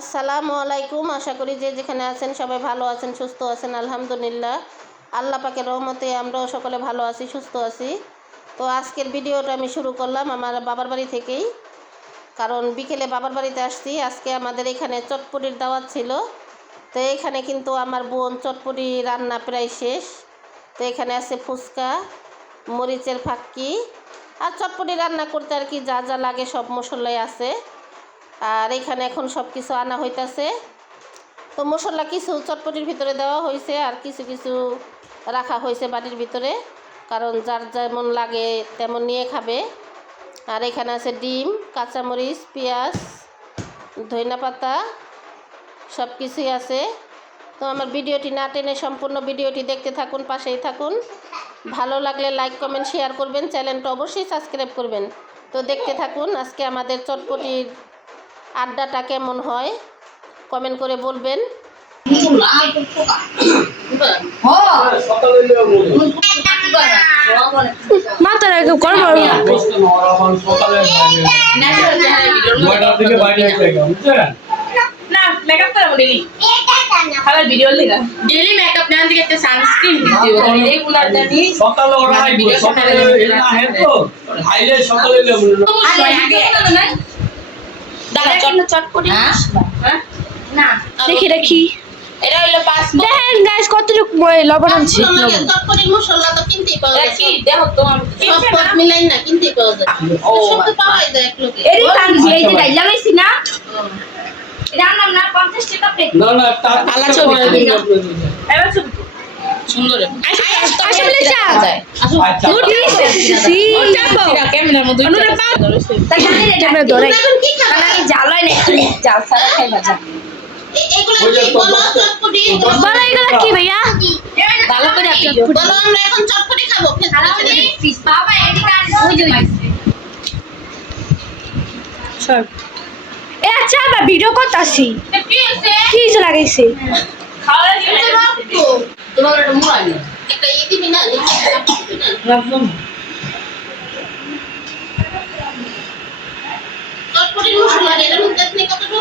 আসসালামু আলাইকুম। আশা করি যে যেখানে আছেন সবাই ভালো আছেন, সুস্থ আছেন। আলহামদুলিল্লাহ, আল্লাহ পাকের রহমতে আমরাও সকলে ভালো আছি, সুস্থ আছি। তো আজকের ভিডিওটা আমি শুরু করলাম আমার বাবার বাড়ি থেকেই, কারণ বিকেলে বাবার বাড়িতে আসছি। আজকে আমাদের এখানে চটপটির দাওয়াত ছিল। তো এখানে কিন্তু আমার বোন চটপটি রান্না প্রায় শেষ। তো এখানে আছে ফুচকা, মরিচের ফাঁকি, আর চটপটি রান্না করতে আর কি যা যা লাগে সব মশলাই আছে। আর এখানে এখন সব কিছু আনা হইতাছে। তো মশলা কিছু চটপটির ভিতরে দেওয়া হয়েছে, আর কিছু কিছু রাখা হয়েছে বাটির ভিতরে, কারণ যার যেমন লাগে তেমন নিয়ে খাবে। আর এখানে আছে ডিম, কাঁচামরিচ, পেঁয়াজ, ধনিয়া পাতা, সব কিছুই আছে। তো আমার ভিডিওটি না টেনে সম্পূর্ণ ভিডিওটি দেখতে থাকুন, পাশেই থাকুন। ভালো লাগলে লাইক কমেন্ট শেয়ার করবেন, চ্যানেলটা অবশ্যই সাবস্ক্রাইব করবেন। তো দেখতে থাকুন আজকে আমাদের চটপটির আড্ডাটা কেমন হয় কমেন্ট করে বলবেন। দেখি দেখি এটা হলো পাঁচ দেখেন গাইস কতটুকু লবণ আছে। চটপটির মশলা তো কিনতেই পাওয়া যায়। কি দেখো তো সব পদ মিলাই না কিনতেই পাওয়া যায়। সব তো পাওয়াই যায় এক লোকে। এই কাঞ্জি এই যে ডাল লাগাইছি না, এটা নাম না 50 টাকা প্লেট। না না আলা ছবি এবার ছবি সুন্দর আসলে চা যায়। আচ্ছা গুড সি ক্যামেরার মধ্যে তাই জানি এটা আমরা ধরে কারণ আমি জাল হয় না, জাল ছাড়া খাই ভাজা। এগুলো কি বলো চটপটি? বলো এগুলো কি ভাইয়া? ভালো করে বলো আমরা এখন চটপটি খাবো। বাবা এদিকে আসো ওই যে সর এ আচ্ছা বা ভিডিও করতাছি কি আছে? কি যে লাগাইছে খাওয়া দিতে রাখতো। তোমার এটা মুড়াই না। একটা ই দিবি না, রাখলাম চটপটির মশলা এটার মধ্যে আপনি কতটুকু?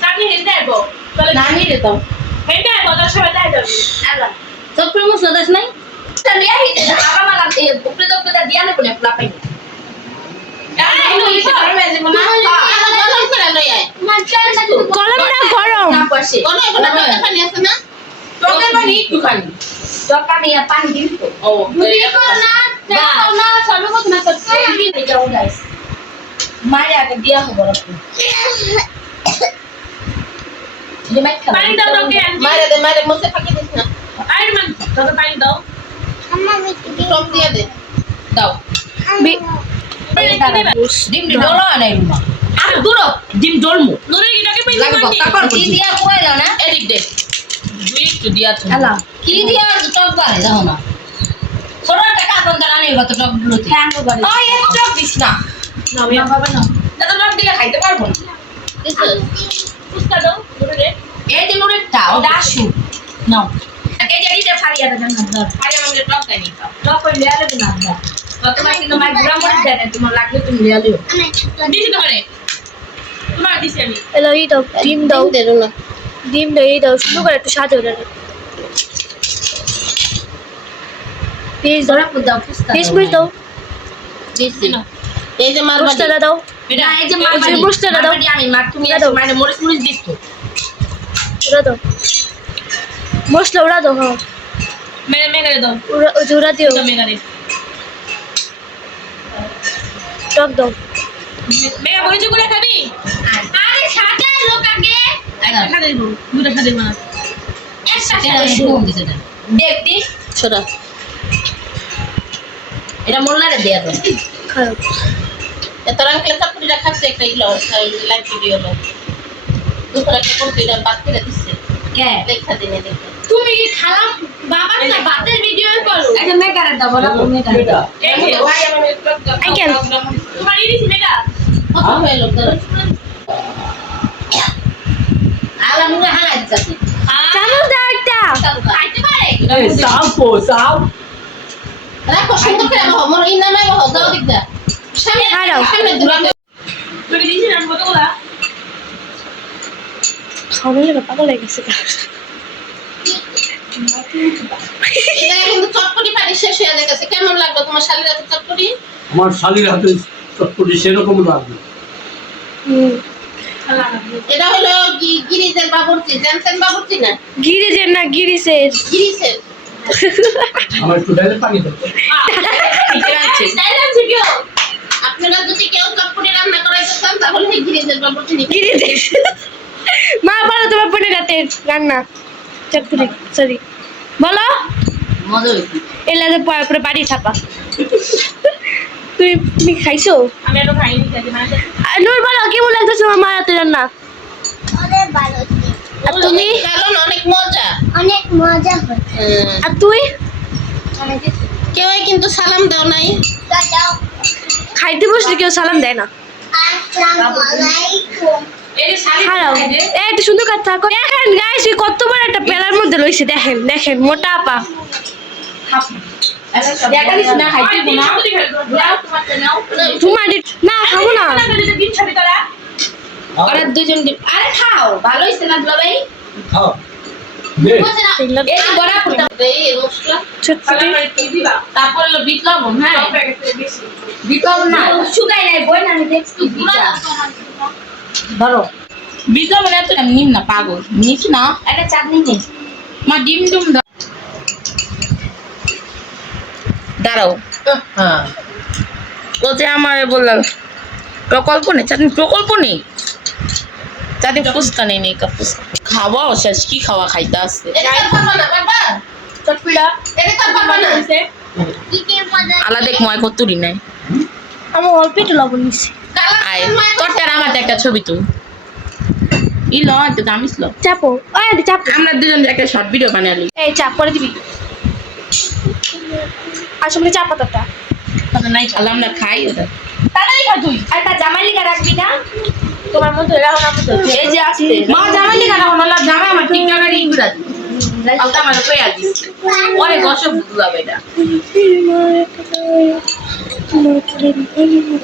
চাটনি হেঁটে আইবো নামিয়ে দিতাম। হেঁটে আইবো তোর সবাই যাই যাবে আল্লাহ চটপটির মশলা দাস নাই? তাহলে এই আবার মালা এই উপরে তো দিয়া নেব না প্লা পাই কলমটা গরম না পাশে পানি আছে না? টকের পানি একটু খানি টক আমি পানি দিই তো ও না সবে কত না করতে দিই যাও গাইস মায়া আগে দিয়া হবে আপনি পানি দাও তোকে মারে মুছে ফাঁকি দিস না। আরে মান তোকে পানি দাও টক দিয়ে দে। দাও। ডিম ডলো নাই মা আর দূরো ডিম ডলমু দূরে গিটাকে পানি লাগবো তারপর কি দিয়া কই দাও না এদিক দে। দুই একটু দিয়া তো। আলা কি দিয়া টক বারে দাও না ছোট টাকা কোন দাঁড়া নেই কত টক গুলোতে হ্যাঁ গো বারে ওই এক টক দিস না। না বাবা না এত টক দিলে খাইতে পারবো না। ফুসকা দাও দূরে এই যে নুরেটা ওটা আসু নাও এই যে এইটা ফারিয়া দাও না দাও আরে আমি টক খাই নি। টক কই লিয়া লেবে না দাও তোমার কিন্তু মাই গুড়া মরে যায় না তোমার লাগলে তুমি লিয়া লিও দিছি তোমারে। তোমার দিছি আমি এলো এই দাও ডিম দাও দেরো না। ডিম দাও এই দাও শুরু করে একটু সাথে ওটা প্লিজ দাও ধরা পুদ দাও ফুসকা কিশমিশ দাও দিছি না। এই যে মারবাড়ি। মশলা দাও না এই যে মারবাড়ি মশলাটা দাও। মারবাড়ি আমি মার তুমি দাও। মানে মরিচ মরিচ দিছ তো ওরা দাও মশলা ওরা দাও। হ্যাঁ মেরে মেরে দাও ওরা ওই যে ওরা দিও মেরে টক দাও মেরে মরিচ করে খাবি আরে সাজা লোক আগে একটা খাবে দুটো খাবে না একসাথে শুন দিছে দেখতি ছোড়া। এটা মোল্লারে দেয়া দাও খাও এত রাখলে চটপটিটা খাচ্ছে একটা ইলো লাইভ ভিডিও লো। দুপুরে একটা করতে এটা বাদ করে দিচ্ছে। কে দেখা দিনে দেখো। তুমি কি খালাম বাবার না বাতের ভিডিও করো আচ্ছা মেকারে দাও বড় মেকারে এটা এই যে ভাই আমার টক দাও আঙ্কেল তোমার ইরিস মেকা কত হয়ে লোক ধরো। আলা মুগে হালাই দিতাছি চামচ দাও একটা খাইতে পারে এই সাপো সাপ রাখো সুন্দর করে আমার এই নামে দাও দিক দা। সামনে দাও। সামনে দূরে খাওয়ানোর লেগে পাগল হয়ে গেছে এটা কিন্তু চটপটি পানি শেষ হয়ে গেছে। কেমন লাগলো তোমার শালির হাতে চটপটি? আমার শালির হাতে চটপটি সেরকম লাগবে। এটা হলো গিরিজের বাবুর্চি, জানতেন বাবুর্চি না? গিরিজের না গিরিশের গিরিজের। আমার একটু ডাইলে পানি দাও। আপনারা যদি কেউ চটপটি রান্না করাইতে চান তাহলে এই গিরিজের বাবুর্চি নিতে। গিরিজের মা বলো তোমার বোনের রাতের রান্না চটপটি সরি বলো মজা হয়েছে। এলাতে পরে বাড়ি ছাপা তুমি খাইছো? আমি একটু খাইনি কাজে না। নূর বলো কেমন লাগতেছে আমার মায়ের হাতের রান্না? অনেক ভালো ছিল। আর তুমি? কারণ অনেক মজা। অনেক মজা হচ্ছে। আর তুই? কেউই কিন্তু সালাম দাও নাই। দাদাও খাইতে বসলে কেউ সালাম দেয় না। আসসালামু আলাইকুম। এই যে শাড়ি খারাপ এই একটু সুন্দর কথা থাকো। দেখেন গাইস কত বড় একটা পেলার মধ্যে লইছে, দেখেন দেখেন মোটা আপা। দেখালিস না খাইতে না। দাও তোমারটা নাও। তোমার না খাবো না। ডিম খাবি তোরা? ওরা দুজন ডিম। আরে খাও, ভালো হইছে না দুলাভাই? খাও। দে। এই যে বড়া ফুটা। এই মশলা চটপটি তারপর হলো বিট লবণ, হ্যাঁ? বিট লবণ না, শুকাই নাই, বই না, আমি দেখছি বিটা। ধরো। বিট লবণ এত নিম না, পাগল। নিস না। একটা চাটনি নে। মা ডিম দাও। দাঁড়াও। হ্যাঁ ও যে আমার বললাম প্রকল্প নেই, চাটনি প্রকল্প নেই, চাটনি ফুচকা নেই, নেই কা ফুচকা খাওয়া শেষ। কি খাওয়া খাইতে আসছে? এটা তো পাবা না বাবা। চটপিড়া এটা তো পাবা না। কি কি মজা। আলাদা ময় কতুরি নাই। আমার অল্প একটু লবণ নিচ্ছে। আয় তোরটা আর আমারটা একটা ছবি তুই। ই ল একটা জামিস ল। চাপো ওই চাপ। আমরা দুজন একটা শর্ট ভিডিও বানালি। এই চাপ করে দিবি। আসলে চাপ পাতাটা তাহলে নাই খালা আমরা খাই ওটা। তাড়াতাড়ি খা তুই। আর তার জামাই লিগা রাখবি না তোমার মতো এরকম আমার মতো। এই যে আসছে মা জামাই লিখা না হলো জামাই আমার টিকটকার ই ঘুরা দিই। আলতা আমার কই আদি অনেক অসব বুঝাবে এটা।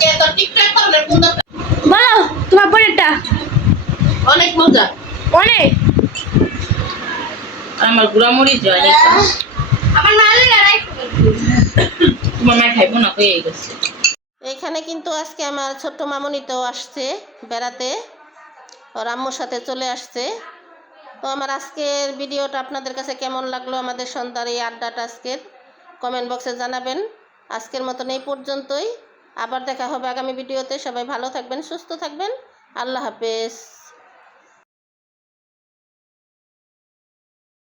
কে তো টিকটক করলে কোন বলো তোমার বোনেরটা। অনেক মজা। অনেক আমার গুড়া মরিচ জয় আমার নালে লড়াই তোমার মা খাইবো না কই গেছে। এখানে কিন্তু আজকে আমার ছোট্ট মামনিটাও আসছে বেড়াতে, ওর আম্মুর সাথে চলে আসছে। তো আমার আজকের ভিডিওটা আপনাদের কাছে কেমন লাগলো, আমাদের সন্ধ্যার এই আড্ডাটা আজকের কমেন্ট বক্সে জানাবেন। আজকের মতন এই পর্যন্তই, আবার দেখা হবে আগামী ভিডিওতে। সবাই ভালো থাকবেন, সুস্থ থাকবেন। আল্লাহ হাফেজ।